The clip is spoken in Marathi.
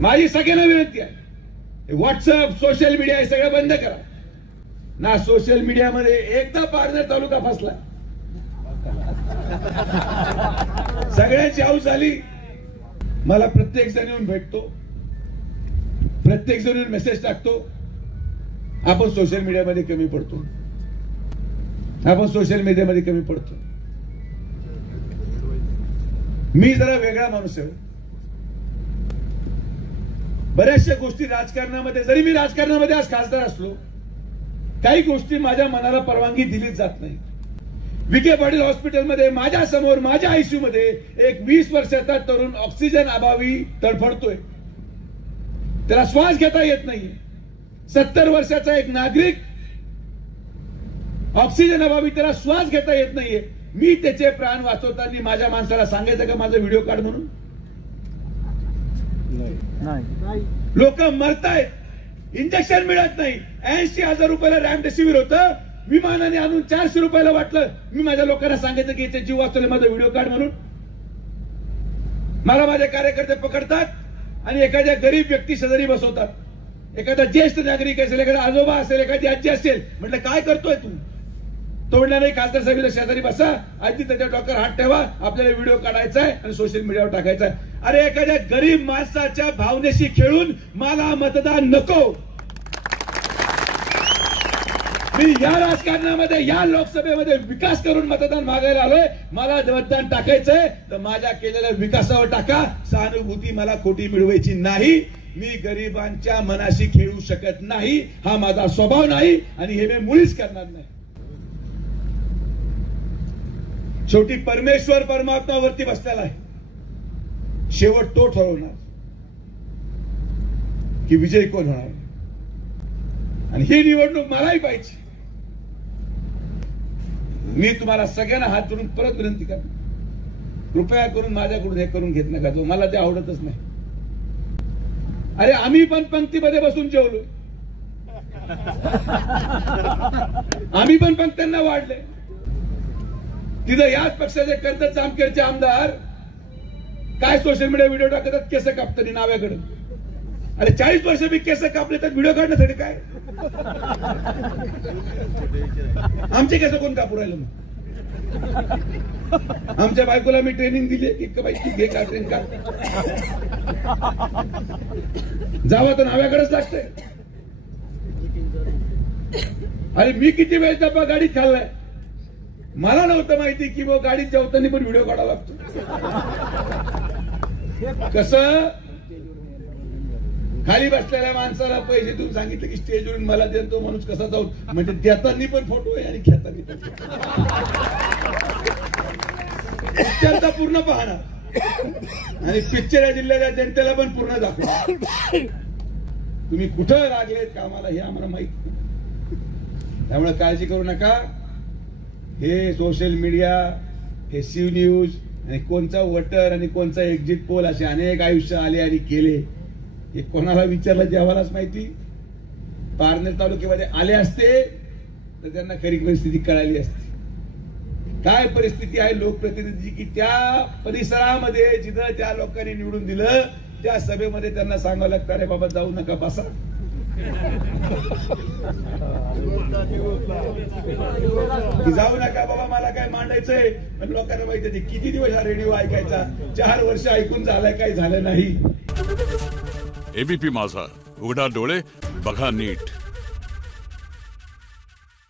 माझी सगळ्यांना विनंती आहे, व्हॉट्सअप सोशल मीडिया हे सगळं बंद करा ना. सोशल मीडियामध्ये एकदा पारनेर तालुका फसला, सगळ्यांची हाऊस झाली. मला प्रत्येक जण येऊन भेटतो, प्रत्येक जण येऊन मेसेज टाकतो. आपण सोशल मीडियामध्ये कमी पडतो, आपण सोशल मीडियामध्ये कमी पडतो. मी जरा वेगळा माणूस आहे. बऱ्याचशा गोष्टी राजकारणामध्ये, जरी मी राजकारणामध्ये आज खासदार असलो, काही गोष्टी माझ्या मनाला परवानगी दिलीच जात नाही. विखे पाटील हॉस्पिटलमध्ये माझ्या समोर, माझ्या आयसीयू मध्ये एक 20 वर्षाचा तरुण ऑक्सिजन अभावी तडफडतोय. त्याला श्वास घेता येत नाहीये. 70 वर्षाचा एक नागरिक ऑक्सिजन अभावी, त्याला श्वास घेता येत नाहीये. मी त्याचे प्राण वाचवताना माझ्या माणसाला सांगायचं का माझा व्हिडिओ काढ म्हणून? लोक मरतायत, इंजेक्शन मिळत नाही. 80,000 रुपयाला रॅमडेसिवीर होतं, विमानाने आणून 400 रुपयाला वाटलं. मी माझ्या लोकांना सांगायचं की याचे जीव वाचवले, माझा व्हिडिओ काढ म्हणून. मला माझे कार्यकर्ते पकडतात आणि एखाद्या गरीब व्यक्ती शेजारी बसवतात. एखादा ज्येष्ठ नागरिक असेल, एखादा आजोबा असेल, एखादी आजी असेल. म्हटलं काय करतोय तू? तो म्हणला नाही, खासदार साहेब शेजारी बसा, आजी त्याच्या डोक्यावर हात ठेवा, आपल्याला व्हिडिओ काढायचा आहे आणि सोशल मीडियावर टाकायचा आहे. अरे एखाद्या गरीब माणसाच्या भावनेशी खेळून मला मतदान नको. मी या राजकारणामध्ये, या लोकसभेमध्ये विकास करून मतदान मागायला आलोय. मला मतदान टाकायचंय तर माझ्या केलेल्या विकासावर टाका. सहानुभूती मला खोटी मिळवायची नाही. मी गरिबांच्या मनाशी खेळू शकत नाही. हा माझा स्वभाव नाही आणि हे मी मुळीच करणार नाही. शेवटी परमेश्वर परमात्मा वरती बसलेला आहे. शेवट तो ठरवणार की विजय कोण होणार. आणि ही निवडणूक मलाही पाहिजे. मी तुम्हाला सगळ्यांना हात जोडून परत विनंती करतो, कृपया करून माझ्याकडून हे करून घेत नका. जो मला ते आवडतच नाही. अरे आम्ही पण पंक्तीमध्ये बसून जेवलो, आम्ही पण पंक्त्यांना वाढले. तिथं याच पक्षाचे कर्जत जामखेडचे आमदार काय सोशल मीडिया व्हिडिओ टाकतात केस कापताना नाव्याकडे. अरे 40 वर्ष मी केस कापले तर व्हिडिओ काढण्यासाठी काय? आमचे केस कोण कापू राहिलं? मग आमच्या बायकोला मी ट्रेनिंग दिली की बाई घे का ट्रेन का, जावा तर नाव्याकडेच लागतंय. अरे मी किती वेळ डब्बा गाडीत खाल्लाय. मला नव्हतं माहिती की वो गाडीत जेवताना पण व्हिडिओ काढावा लागतो. कसं खाली बसलेल्या माणसाला पैसे देऊन सांगितलं की स्टेजवरून मला देतो माणूस कसा जाऊन, म्हणजे देताना पण फोटो आहे आणि घेताना पण पिक्चरचा पूर्ण पाहणार आणि पिक्चर या जिल्ह्याच्या जनतेला पण पूर्ण दाखवणार. तुम्ही कुठं लागलेत कामाला हे आम्हाला माहित नाही. त्यामुळे काळजी करू नका. हे सोशल मीडिया, हे शिव न्यूज आणि कोणचा वोटर आणि कोणचा एक्झिट पोल असे अनेक आयुष्य आले आणि केले. हे कोणाला विचारलं देवालाच माहिती. पारनेर तालुक्यामध्ये आले असते तर त्यांना खरी परिस्थिती कळाली असती. काय परिस्थिती आहे लोकप्रतिनिधीची की त्या परिसरामध्ये जिथं त्या लोकांनी निवडून दिलं त्या सभेमध्ये त्यांना सांगावं लागतं, अरे बाबा जाऊ नका, बसा. जाऊ नका बाबा, मला काय मांडायचंय. पण लोकांना माहिती किती दिवस हा रेडिओ ऐकायचा. 4 वर्ष ऐकून झालंय, काही झालं नाही. एबीपी माझा, उघडा डोळे बघा नीट.